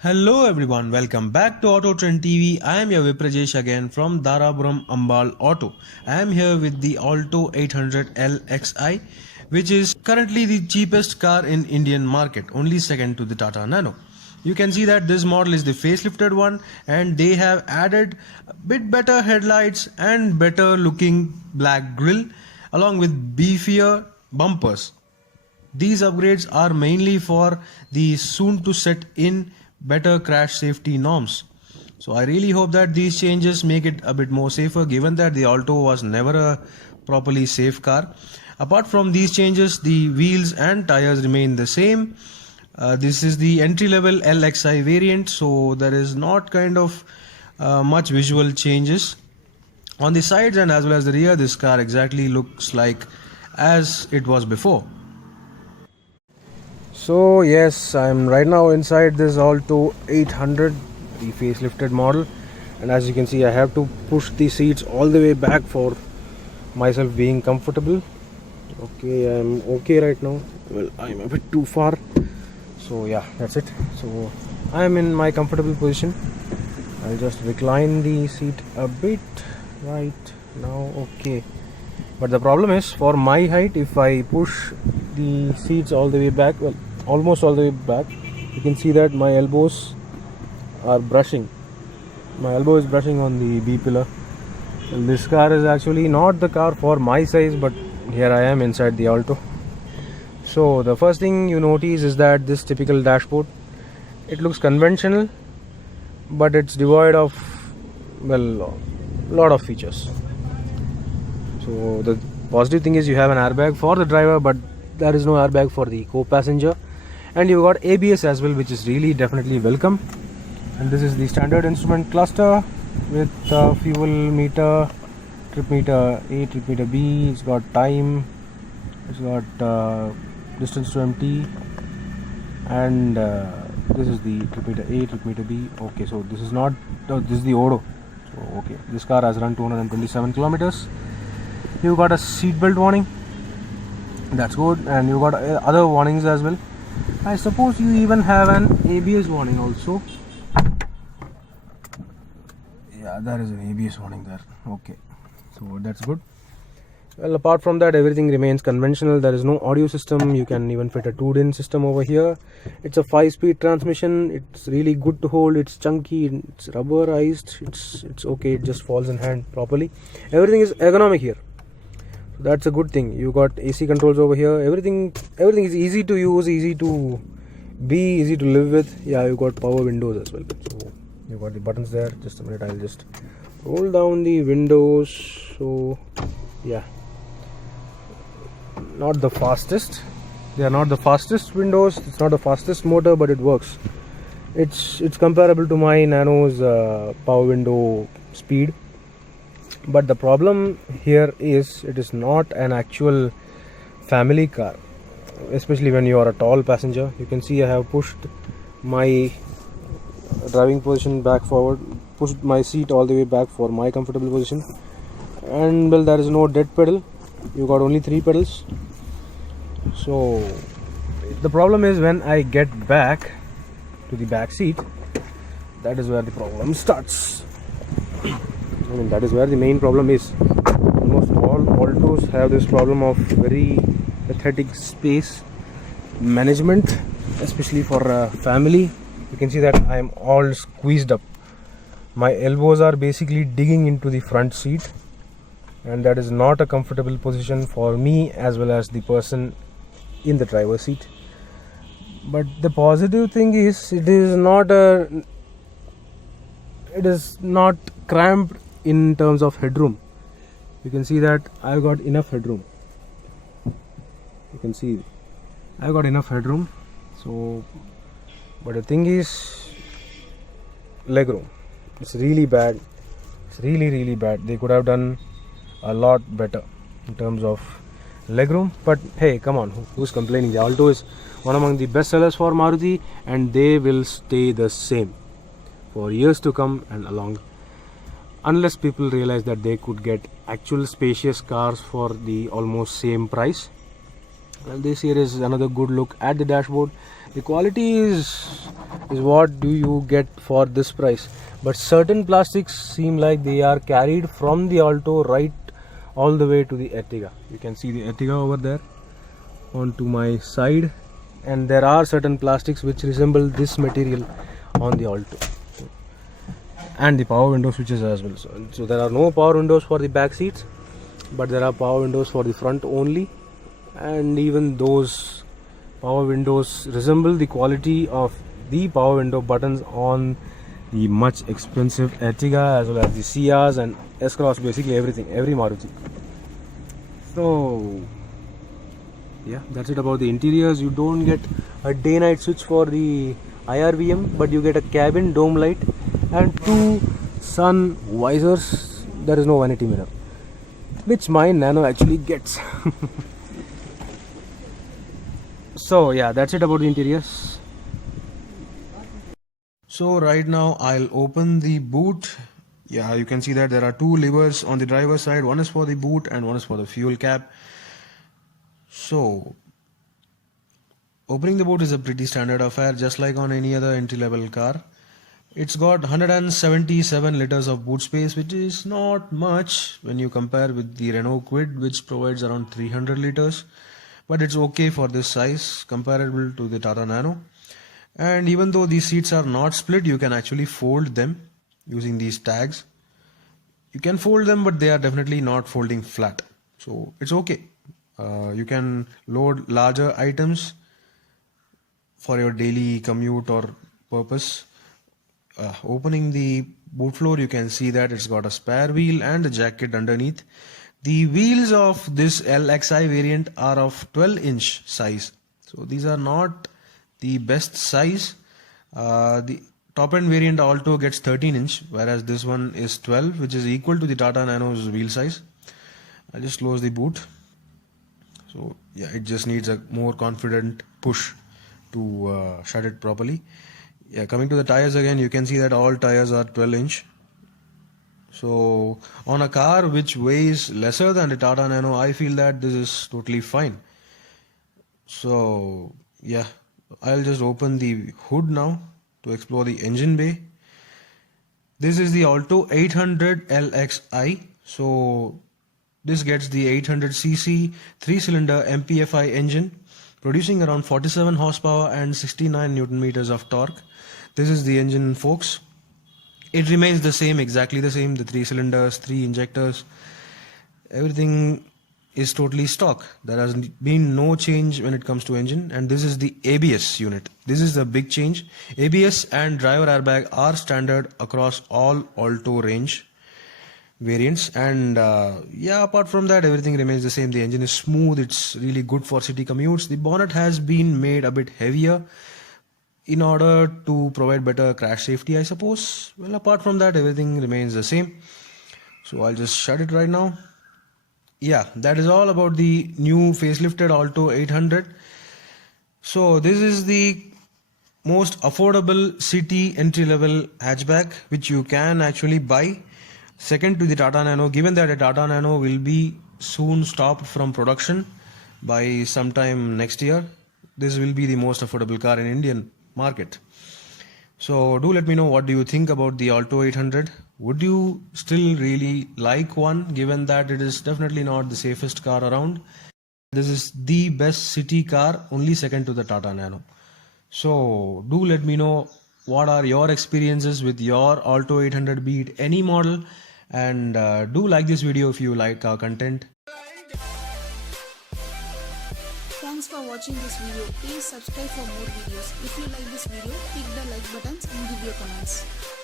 Hello everyone, welcome back to Auto Trend TV. I am your Viprajesh again from Darapuram Ambal Auto. I am here with the Alto 800 LXI, which is currently the cheapest car in Indian market, only second to the Tata Nano. You can see that this model is the facelifted one and they have added a bit better headlights and better looking black grille along with beefier bumpers. These upgrades are mainly for the soon to set in better crash safety norms. So I really hope that these changes make it a bit more safer, given that the Alto was never a properly safe car. Apart from these changes, the wheels and tires remain the same. This is the entry level LXI variant, so there is not kind of much visual changes. On the sides and as well as the rear, this car exactly looks like as it was before. So yes, I'm right now inside this Alto 800, the facelifted model, and as you can see I have to push the seats all the way back for myself being comfortable. Okay, I'm okay right now. Well, I'm a bit too far, so yeah, that's it. So I'm in my comfortable position. I'll just recline the seat a bit right now. Okay, but the problem is, for my height, if I push the seats all the way back, well, almost all the way back, you can see that my elbows are brushing. My elbow is brushing on the B pillar. And this car is actually not the car for my size, but here I am inside the Alto. So the first thing you notice is that this typical dashboard, it looks conventional, but it's devoid of, well, a lot of features. So the positive thing is you have an airbag for the driver, but there is no airbag for the co-passenger. And you got ABS as well, which is really definitely welcome. And this is the standard instrument cluster with fuel meter, trip meter A, trip meter B. It's got time, it's got distance to empty, and this is the trip meter A, trip meter B. Okay, so this is not, this is the Odo. So okay, this car has run 227 kilometers. You got a seatbelt warning, that's good, and you got other warnings as well. I suppose you even have an ABS warning also. Yeah, there is an ABS warning there. Okay, so that's good. Well, apart from that, everything remains conventional. There is no audio system. You can even fit a 2-din system over here. It's a 5-speed transmission. It's really good to hold. It's chunky. It's rubberized. It's okay. It just falls in hand properly. Everything is ergonomic here. That's a good thing. You got AC controls over here. Everything is easy to use, easy to be, easy to live with. Yeah, you got power windows as well. So you got the buttons there. Just a minute, I'll just roll down the windows. So yeah, not the fastest. They are not the fastest windows. It's not the fastest motor, but it works. It's comparable to my Nano's power window speed. But the problem here is it is not an actual family car, especially when you are a tall passenger. You can see I have pushed my driving position back forward, pushed my seat all the way back for my comfortable position, and well, there is no dead pedal. You got only 3 pedals. So the problem is when I get back to the back seat, that is where the problem starts. I mean, that is where the main problem is. Almost all Altos have this problem of very pathetic space management, especially for a family. You can see that I am all squeezed up. My elbows are basically digging into the front seat, and that is not a comfortable position for me as well as the person in the driver's seat. But the positive thing is it is not cramped in terms of headroom. You can see that I've got enough headroom. You can see I've got enough headroom. So, but the thing is, legroom. It's really bad. It's really bad. They could have done a lot better in terms of legroom. But hey, come on, who's complaining? The Alto is one among the best sellers for Maruti, and they will stay the same for years to come and along, unless people realize that they could get actual spacious cars for the almost same price. Well, this here is another good look at the dashboard. The quality is what do you get for this price. But certain plastics seem like they are carried from the Alto right all the way to the Ertiga. You can see the Ertiga over there onto my side, and there are certain plastics which resemble this material on the Alto, and the power window switches as well. So there are no power windows for the back seats, but there are power windows for the front only, and even those power windows resemble the quality of the power window buttons on the much expensive Ertiga as well as the Ciaz and S-Cross, basically everything, every Maruti. So yeah, that's it about the interiors. You don't get a day-night switch for the IRVM, but you get a cabin dome light and two sun visors. There is no vanity mirror, which my Nano actually gets. So yeah, that's it about the interiors. So right now I'll open the boot. Yeah, you can see that there are two levers on the driver's side. One is for the boot and one is for the fuel cap. So opening the boot is a pretty standard affair, just like on any other entry-level car. It's got 177 liters of boot space, which is not much when you compare with the Renault Kwid, which provides around 300 liters. But it's okay for this size, comparable to the Tata Nano. And even though these seats are not split, you can actually fold them using these tags. You can fold them, but they are definitely not folding flat. So it's okay. You can load larger items for your daily commute or purpose. Opening the boot floor, you can see that it's got a spare wheel and a jack kit underneath. The wheels of this LXI variant are of 12-inch size. So these are not the best size. The top end variant Alto gets 13-inch, whereas this one is 12, which is equal to the Tata Nano's wheel size. I'll just close the boot. So yeah, it just needs a more confident push to shut it properly. Yeah, coming to the tires again, you can see that all tires are 12-inch. So on a car which weighs lesser than the Tata Nano, I feel that this is totally fine. So yeah, I'll just open the hood now to explore the engine bay. This is the Alto 800 LXI. So this gets the 800cc 3-cylinder MPFI engine, producing around 47 horsepower and 69 Newton meters of torque. This is the engine, folks. It remains the same, exactly the same. The 3 cylinders, 3 injectors, everything is totally stock. There has been no change when it comes to engine. And this is the ABS unit. This is the big change. ABS and driver airbag are standard across all Alto range variants, and yeah, apart from that, everything remains the same. The engine is smooth. It's really good for city commutes. The bonnet has been made a bit heavier in order to provide better crash safety, I suppose. Well, apart from that, everything remains the same. So I'll just shut it right now. Yeah, that is all about the new facelifted Alto 800. So this is the most affordable city entry-level hatchback which you can actually buy, second to the Tata Nano. Given that the Tata Nano will be soon stopped from production by sometime next year, this will be the most affordable car in Indian market. So do let me know, what do you think about the Alto 800? Would you still really like one, given that it is definitely not the safest car around? This is the best city car, only second to the Tata Nano. So do let me know what are your experiences with your Alto 800, be it any model, and do like this video if you like our content. Thanks for watching this video. Please subscribe for more videos. If you like this video, click the like buttons and give your comments.